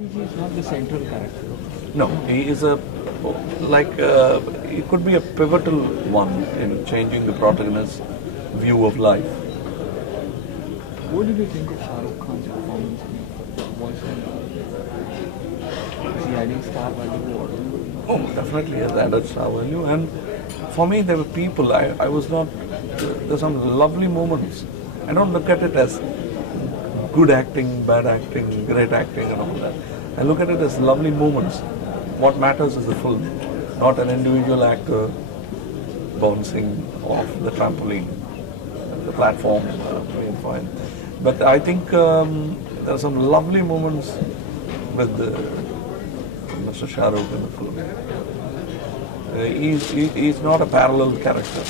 He is not the central character. No, he is he could be a pivotal one in changing the protagonist's view of life. What did you think of Shah Rukh Khan's performance in the voice and is he adding star value or? Oh, definitely has added star value. And for me, there were people, I was not, there's some lovely moments. I don't look at it as good acting, bad acting, great acting and all that. I look at it as lovely moments. What matters is the film, not an individual actor bouncing off the trampoline, the platform, fine. But I think there are some lovely moments with Mr. Shah Rukh in the film. He's not a parallel character.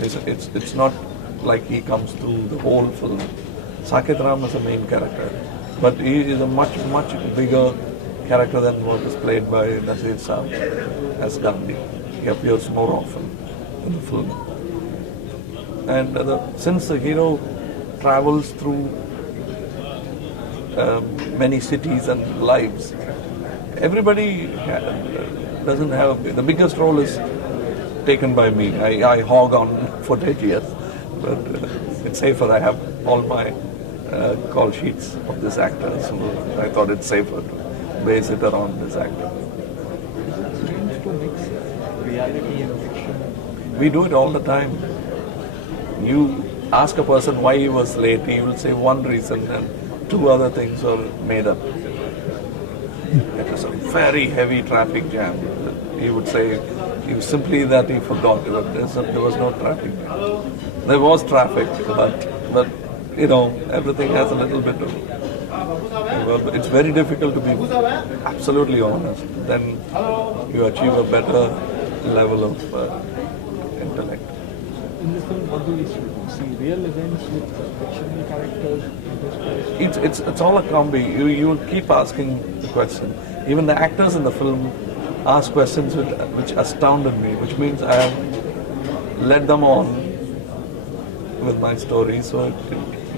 It's not like he comes through the whole film. Saket Ram is the main character, but he is a much bigger character than what is played by Nasir Saab as Gandhi. He appears more often in the film. And since the hero travels through many cities and lives, everybody doesn't have, the biggest role is taken by me. I hog on footage, yes, but it's safer. I have all my call sheets of this actor, so I thought it's safer to base it around this actor. Is it strange to mix reality and fiction? We do it all the time. You ask a person why he was late, he will say one reason and two other things are made up. It was a very heavy traffic jam. He would say it was simply that he forgot that there was no traffic. There was traffic, but you know, everything has a little bit of. Well, it's very difficult to be absolutely honest. Then you achieve a better level of intellect. In this film, what do we see? Real events with fictional characters? It's all a combi. You keep asking the question. Even the actors in the film ask questions which astounded me, which means I have led them on with my story. So it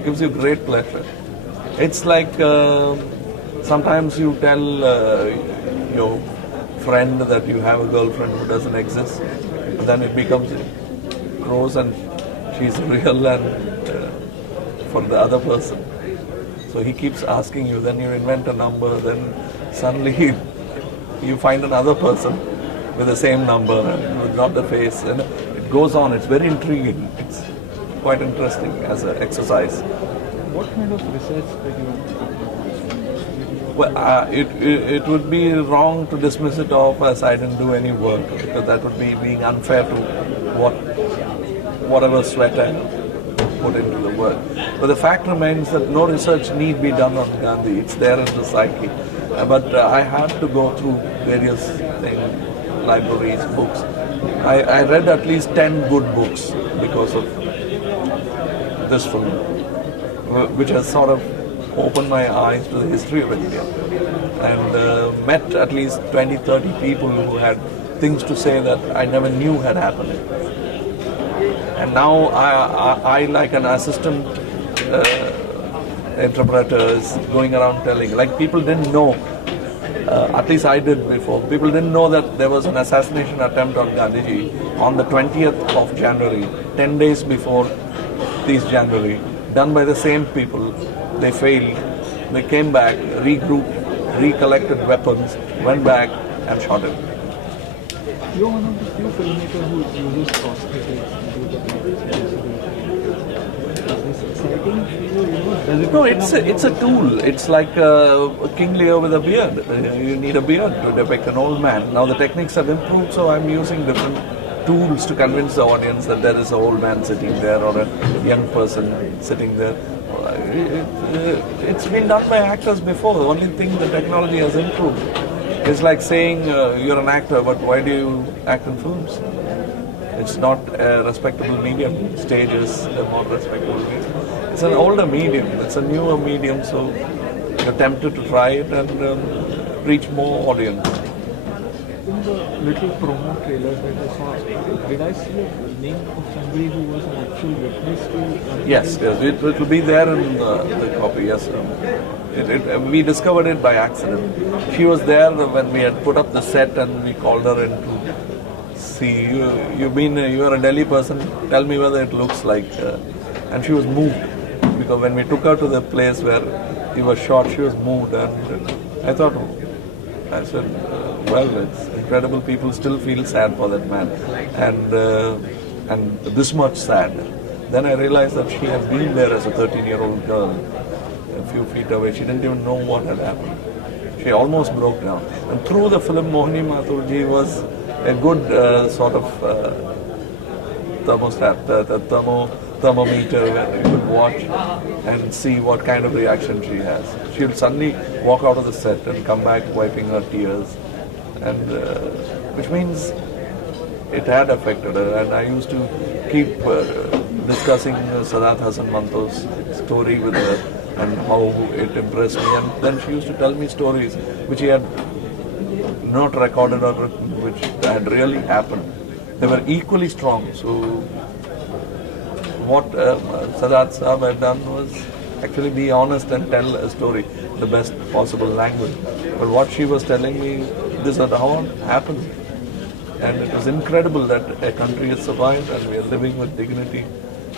gives you great pleasure. It's like sometimes you tell your friend that you have a girlfriend who doesn't exist, then it becomes gross and she's real and for the other person. So he keeps asking you, then you invent a number, then suddenly you find another person with the same number and with not the face, and it goes on. It's very intriguing. It's quite interesting as an exercise. What kind of research did you do? Well, it would be wrong to dismiss it off as I didn't do any work, because that would be being unfair to whatever sweat I put into the work. But the fact remains that no research need be done on Gandhi. It's there in the psyche. But I had to go through various things, libraries, books. I read at least 10 good books because of this film, which has sort of opened my eyes to the history of India, and met at least 20-30 people who had things to say that I never knew had happened. And now I like an assistant interpreter, is going around telling, like people didn't know, at least I did before, people didn't know that there was an assassination attempt on Gandhiji on the 20th of January, 10 days before this January, done by the same people. They failed, they came back, regrouped, recollected weapons, went back and shot him. You're one of the few filmmakers who uses prosthetics to do the Is this exciting for you? Does it No, it's a tool. It's like King Lear with a beard. You need a beard to depict an old man. Now the techniques have improved, so I'm using different tools to convince the audience that there is an old man sitting there or a young person sitting there. It's been done by actors before. The only thing the technology has improved. It's like saying you're an actor, but why do you act in films? It's not a respectable medium. Stage is a more respectable medium. It's an older medium. It's a newer medium, so you're tempted to try it and reach more audience. In the little promo trailers that I saw, did I see a name of somebody who was an actual witness to? Yes, it will be there in the copy. Yes, we discovered it by accident. She was there when we had put up the set, and we called her in to see. You are a Delhi person. Tell me whether it looks like. And she was moved because when we took her to the place where he was shot, she was moved, and I thought. I said, well, it's incredible. People still feel sad for that man, and this much sad. Then I realized that she had been there as a 13-year-old girl, a few feet away. She didn't even know what had happened. She almost broke down. And through the film, Mohini Mathurji was a good sort of thermostat, the thermometer where you could watch and see what kind of reaction she has. She would suddenly walk out of the set and come back wiping her tears, and which means it had affected her. And I used to keep discussing Sadat Hasan Manto's story with her and how it impressed me. And then she used to tell me stories which he had not recorded or written, which had really happened. They were equally strong. So what Sadat Saab had done was actually be honest and tell a story in the best possible language. But what she was telling me, this is how it happened. And it was incredible that a country has survived and we are living with dignity.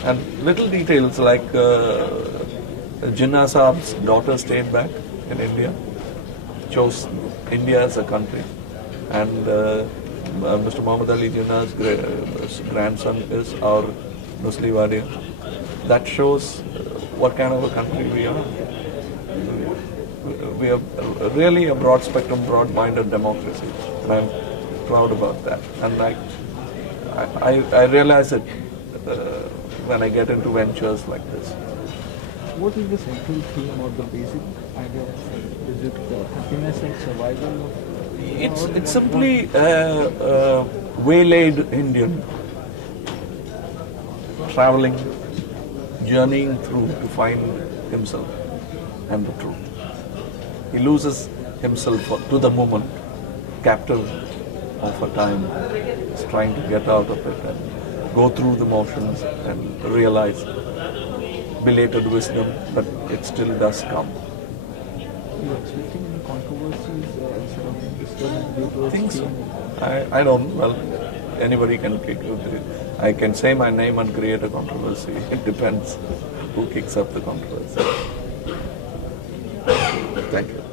And little details like Jinnah Saab's daughter stayed back in India, chose India as a country. And Mr. Muhammad Ali Jinnah's grandson is our Muslim Wadia. That shows what kind of a country we are. We are really a broad spectrum, broad-minded democracy, and I'm proud about that. And I realize it when I get into ventures like this. What is the central theme or the basic idea? Is it happiness and survival? It's simply a waylaid Indian traveling, journeying through to find himself and the truth. He loses himself to the moment, captive of a time, is trying to get out of it and go through the motions and realize belated wisdom, but it still does come. Are you expecting any controversies surrounding this film? I think so. I don't. Well, anybody can kick it. I can say my name and create a controversy. It depends who kicks up the controversy. Thank you.